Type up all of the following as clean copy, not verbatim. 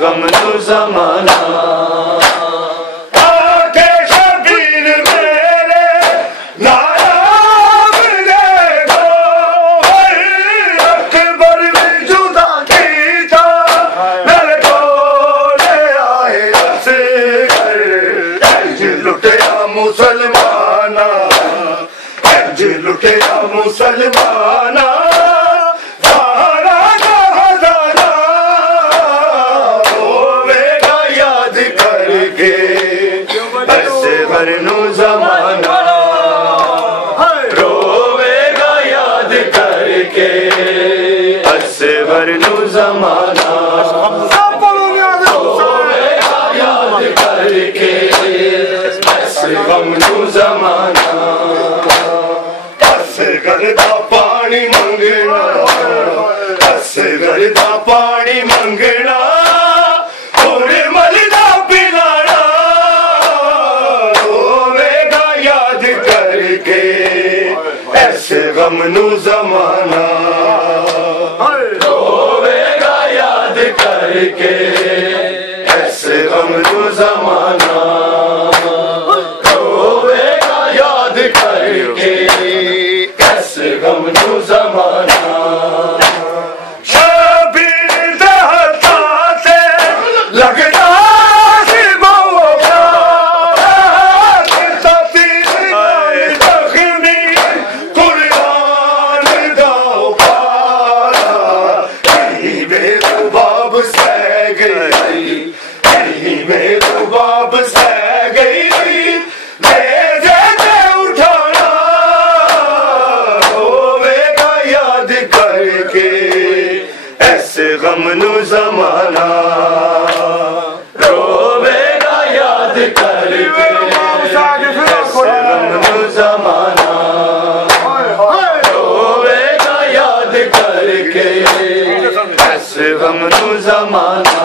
غم نو زمانہ لٹیا مسلمانا سارا ہزارہ روے گا یاد کر کے ایسے غرنو زمانہ روے گا یاد کر کے ایسے غرنو زمانہ روے گا یاد کر کے ایسے غمنو زمانہ گردا پانی منگنا گردا پانی منگنا پورے ملدا پلانا روے گا یاد کر کے ایسے غم نو زمانہ روے گا یاد کر کے ایسے غم نو زمانہ روے گا یاد کر کے غم نو زمانہ شبیر دہتا سے لگتا سی موقع تفیر زخمی قرآن دا پارا کہیں بے رباب سہ گئی کہیں بے رباب سہ گئی غم نو زمانہ روے گا یاد کر کے ایسے غم نو زمانہ روے گا یاد کر کے ایسے غم نو زمانہ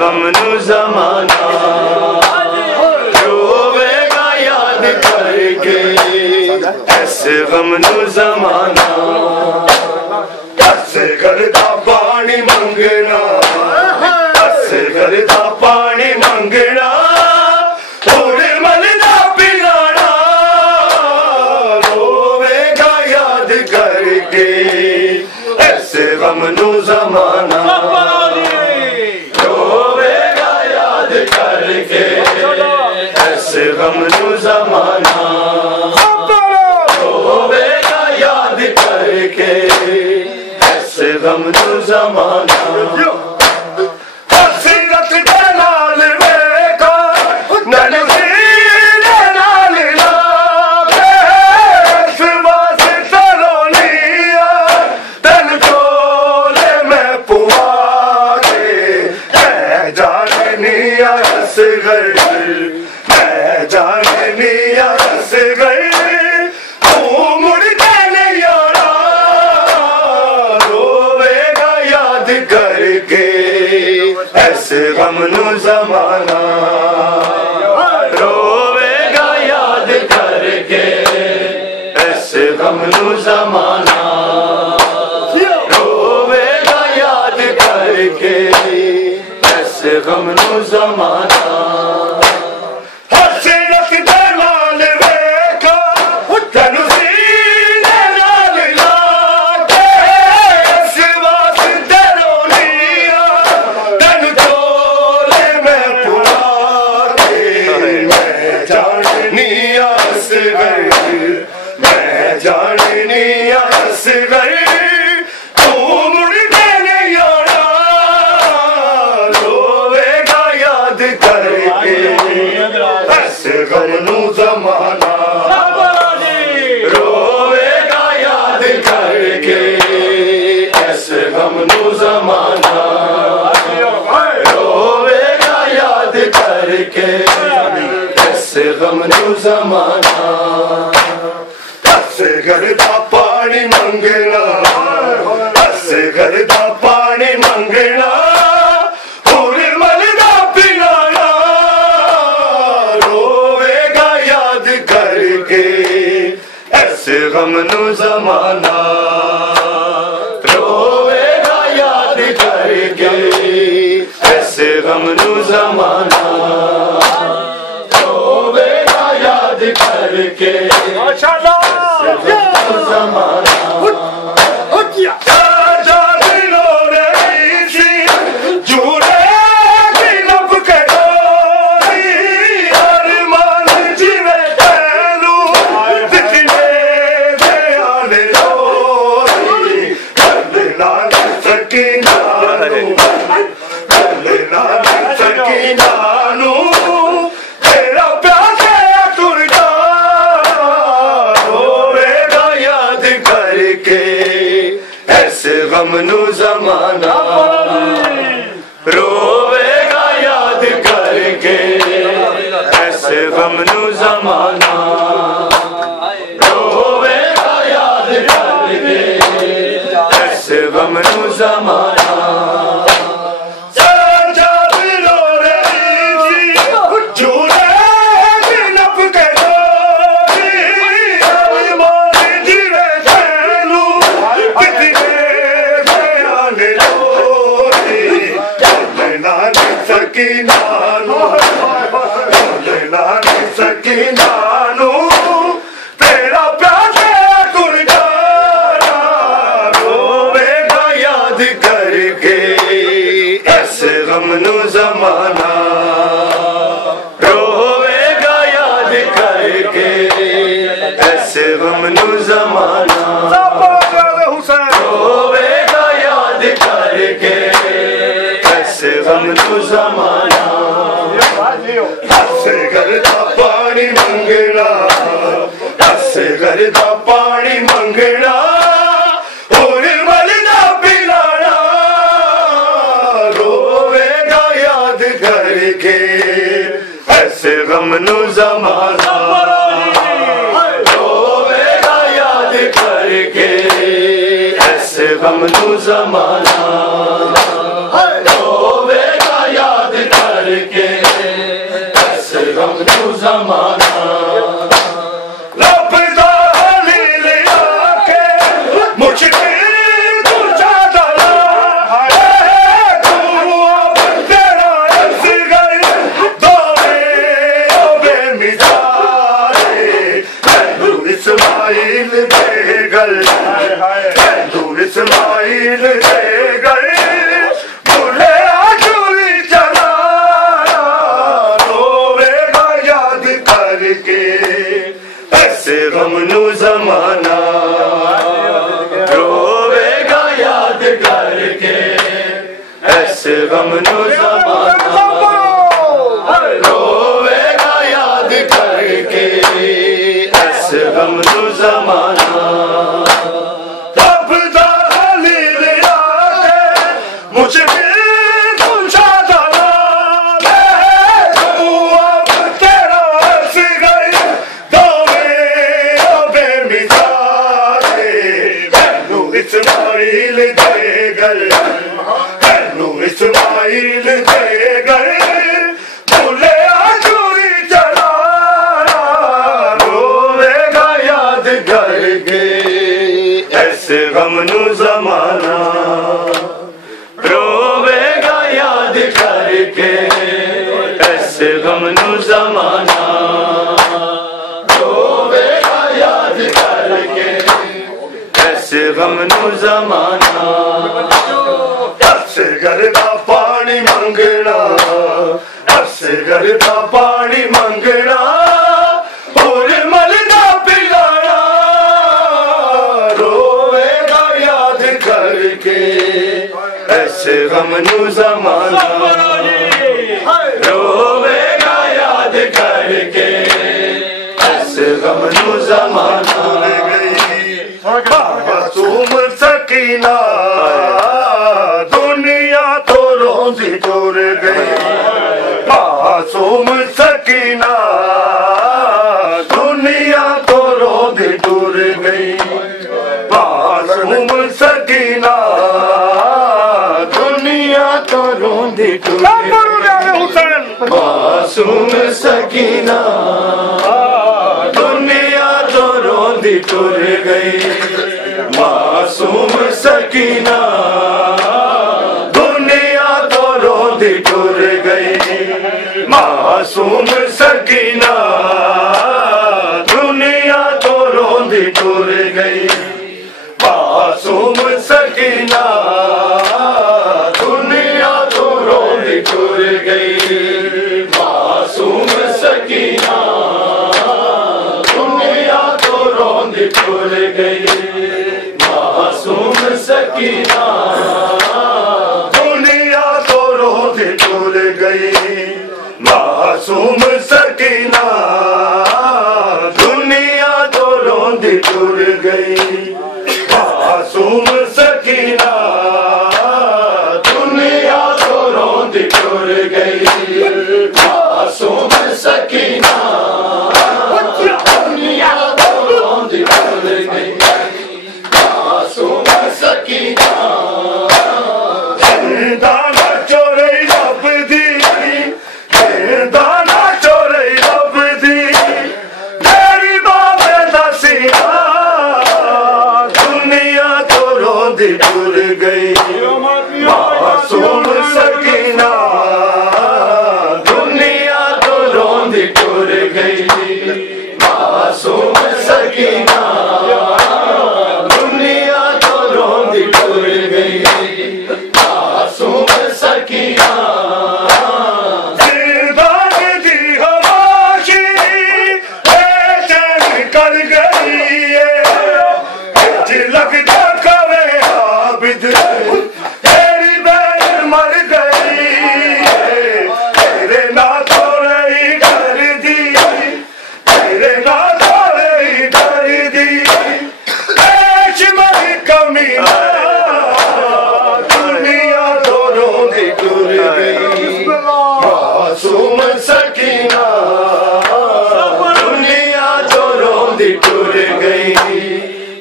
غم نو زمانہ روے گا یاد کر کے ایسے غم نو زمانہ ایسے گردا پانی منگنا ایسے گردا پانی منگنا تھوڑے ملدا پلانا روے گا یاد کر کے ایسے غم نو زمانہ ایسے غم نو زمانہ روے گا یاد کر کے ایسے غم نو زمانہ حسرت دے نال ویکھا ننزیر نال لاگے اس واسطے رونیا دل چولے میں پوا کے میں جاننی اصغر جاننی اصغر تو مڑ کے نہیں آنا روے گا یاد کر کے ایسے غم نو زمانہ روے گا یاد کر کے ایسے غم نو زمانہ روے گا یاد کر کے ایسے غم نو زمانہ میں جاننی اصغر تو مڑ کے نہیں آنا روے گا یاد کر کے غم نو زمانہ اصغر دا پانی منگنا اصغر دا پانی منگنا اور مل دا پلانا روے گا یاد کر کے ایسے غم نو زمانہ روے گا یاد کر کے ایسے غم نو زمانہ روے گا یاد کر کے ماشاءاللہ غم نو زمانہ روے گا یاد کر کے ایسے غم نو زمانہ روے گا یاد کر کے ایسے غم نو زمانہ سکینانو تیرا پیار ہے قربانا روے گا یاد کر کے ایسے غم نو زمانہ روے گا یاد کر کے ایسے غم نو زمانہ روے گا یاد کر کے ایسے غم نو زمانہ اصغر دا پانی منگنا اصغر دا پانی منگنا اور مل دا پلانا روے گا یاد کر کے ایسے غم نو زمانہ روے گا یاد کر کے ایسے غم نو زمانہ روے گا یاد کر کے غم نو زمانہ لبدا لیل آکے مجھ کے تجھا دلا تو اب تیرا اصغر بے مثالے پہلو اسماعیل دے گل پہلو اسماعیل دے گل بھولے آجوری چلا ایسے غم نو زمانہ روے گا یاد کر کے ایسے غم نو زمانہ روے گا یاد کر کے ایسے غم نو زمانہ تب دلیل آکے مجھ بھی اسماعیل دے گل پہلو اسماعیل دے گل بھولے آجوری چلا روے گا یاد کر کے ایسے غم نو زمانہ روے گا یاد کر کے ایسے غم نو زمانہ روے گا یاد کر کے ایسے غم نو زمانہ اصغر دا پانی منگنا اصغر دا پانی منگنا اور مل دا پلانا روے گا یاد کر کے ایسے غم نو زمانہ روے گا یاد کر کے ایسے غم نو زمانہ معصوم سکینہ دنیا تو روزی چھوڑ گئی معصوم سکینہ گئی معصوم سکینہ دنیا تو روندی ٹر گئی معصوم سکینہ دنیا تو روندی ٹر گئی معصوم سکینہ دنیا تو روندی ٹر گئی معصوم سکینہ دنیا تو روندی ٹر گئی معصوم سکینہ دنیا تو روندی ٹر گئی معصوم سکینہ دنیا تو روندی ٹر گئی معصوم سکینہ دنیا تو روندی ٹر گئی معصوم سکینہ دنیا تو روندی ٹر گئی معصوم سکینہ دنیا تو روندی ٹر گئی معصوم سکینہ دنیا تو روندی ٹر گئی معصوم سکینہ دانا چورئی لب دی دانا چورئی لب دی میری باب دسیا دنیا تو روندی ٹر گئی معصوم سکینہ دنیا تو روندی ٹر گئی معصوم سکینہ دنیا تو روندی ٹر گئی معصوم سکینہ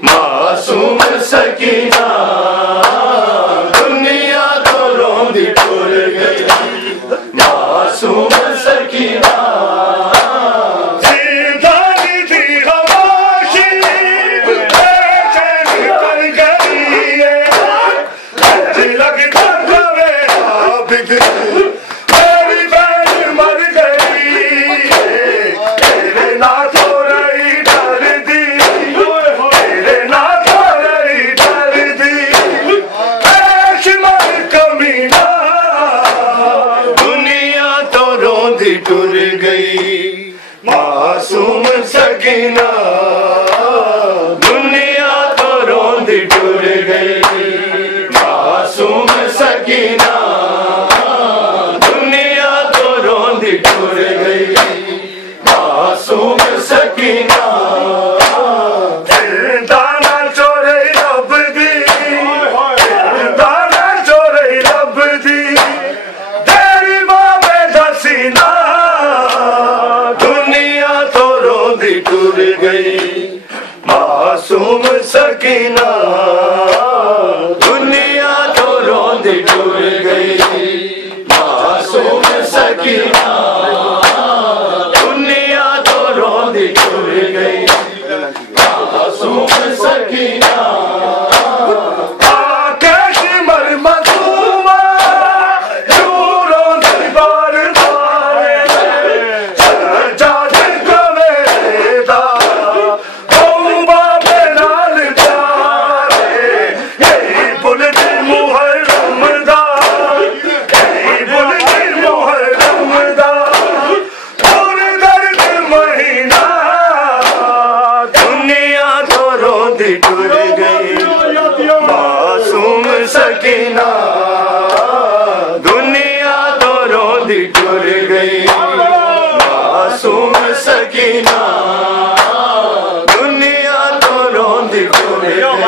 معصوم سکینہ دنیا تو روندی ٹر گئی معصوم سکینہ دنیا تو روندی ٹر گئی معصوم سکینہ ٹر گئی معصوم سکینہ دنیا تو روندی ٹر گئی معصوم سکینہ دنیا تو روندی ٹر گئی معصوم سکینہ دانا چورئی لب دی دانا چورئی لب دی تیری باب دسینا دنیا تو روندی ٹر گئی معصوم سکینہ دنیا تو روندی ٹر گئی معصوم سکینہ دنیا تو روندی ٹر گئی معصوم سکینہ سکینہ دنیا تو روندی ٹر گئی معصوم سکینہ دنیا تو روندی ٹر گئی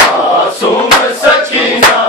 معصوم سکینہ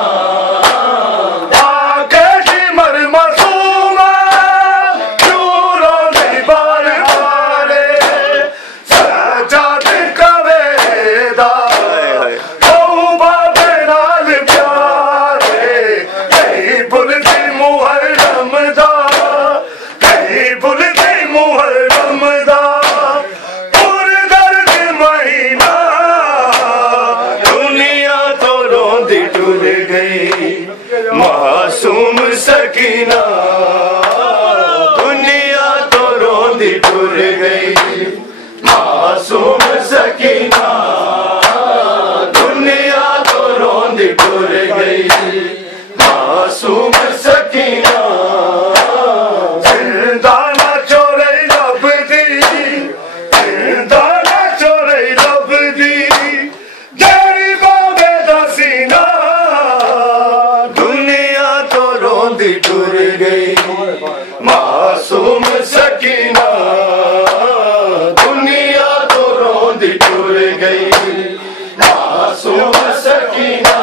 گئی معصوم سکینہ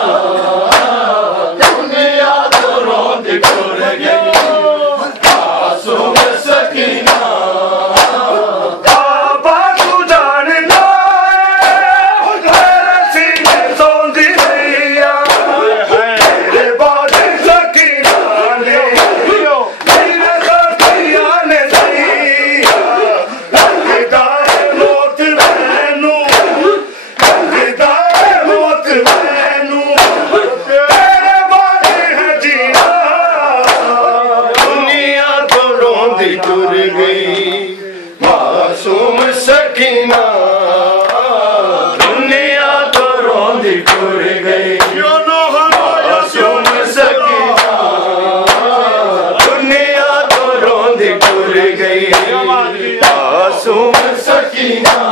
دنیا تو روند ٹر گئی معصوم سکینہ ٹر گئی معصوم سکینہ دنیا تو روند ٹر گئی معصوم سکینہ دنیا تو روند ٹر گئی معصوم سکینہ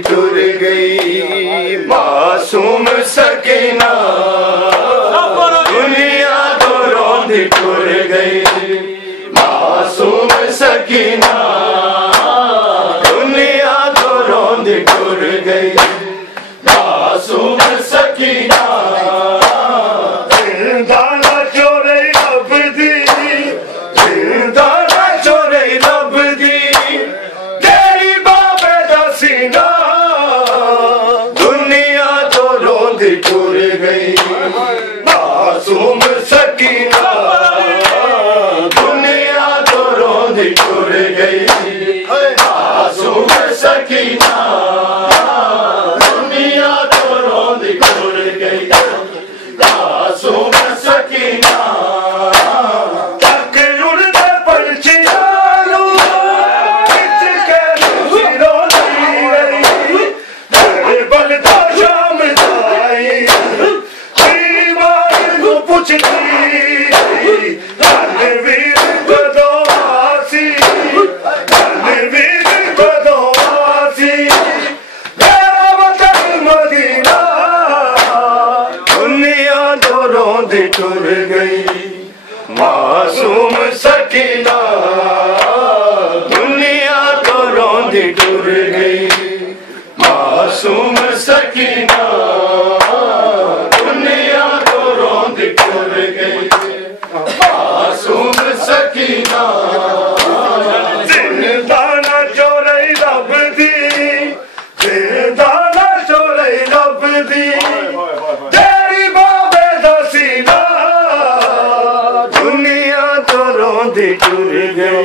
ٹر گئی معصوم سکینہ دنیا تو روند ٹر گئی معصوم سکینہ دنیا تو روند ٹر گئی معصوم سکینہ ٹر گئی معصوم سکینہ دنیا تو روند ٹر گئی معصوم سکینہ دنیا تو روند ٹر گئی معصوم سکینہ ٹر گئی معصوم سکینہ دنیا تو روند ٹر گئی معصوم سکینہ دنیا تو روند ٹر گئی معصوم سکینہ زندانہ چورئی رب دی زندانہ چورئی رب دی دنیا تو روند ٹر گئی